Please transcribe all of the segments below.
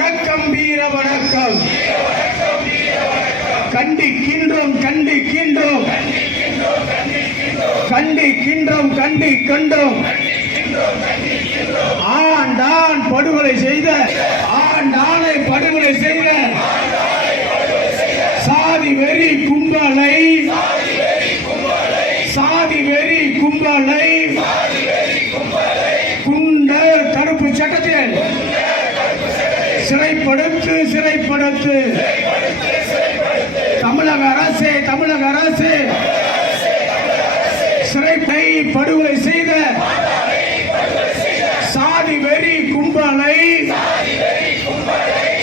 வணக்கம் வீர வணக்கம். கண்டிக்கின்றோம் கண்டிக்கின்றோம். கண்டிக்கின்றோம் கண்டிக்கின்றோம். ஆண்டான் படுகொலை செய்த ஆண்டானை படுகொலை செய்த. சாதி வெறி கும்பலை சாதி வெறி கும்பலை குண்டர் தடுப்பு சட்டத்தில் சிறைப்படுத்து சிறைப்படுத்து. தமிழக அரசே தமிழக அரசே. சிறைப்பை படுகொலை செய்த சாதி வெறி கும்பலை.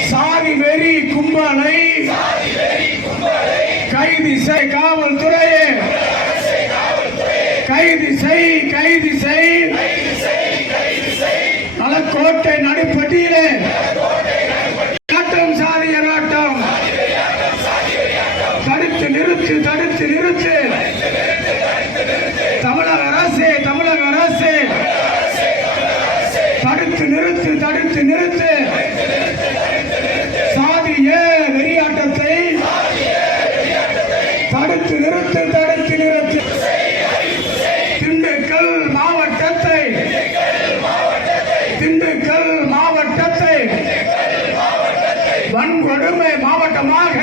சாதி வெறி கும்பலை. கைது செய் காவல்துறையே. கைது செய் கைது செய். நலக்கோட்டை நடுப்பட்டியிலே தடுத்து நிறுத்து தடுத்து நிறுத்து. தமிழக அரசு தமிழக அரசு. தடுத்து நிறுத்து தடுத்து நிறுத்து. சாதிய வெறியாட்டத்தை தடுத்து நிறுத்து தடுத்து நிறுத்து. திண்டுக்கல் மாவட்டத்தை திண்டுக்கல் மாவட்டத்தை வன்கொடுமை மாவட்டமாக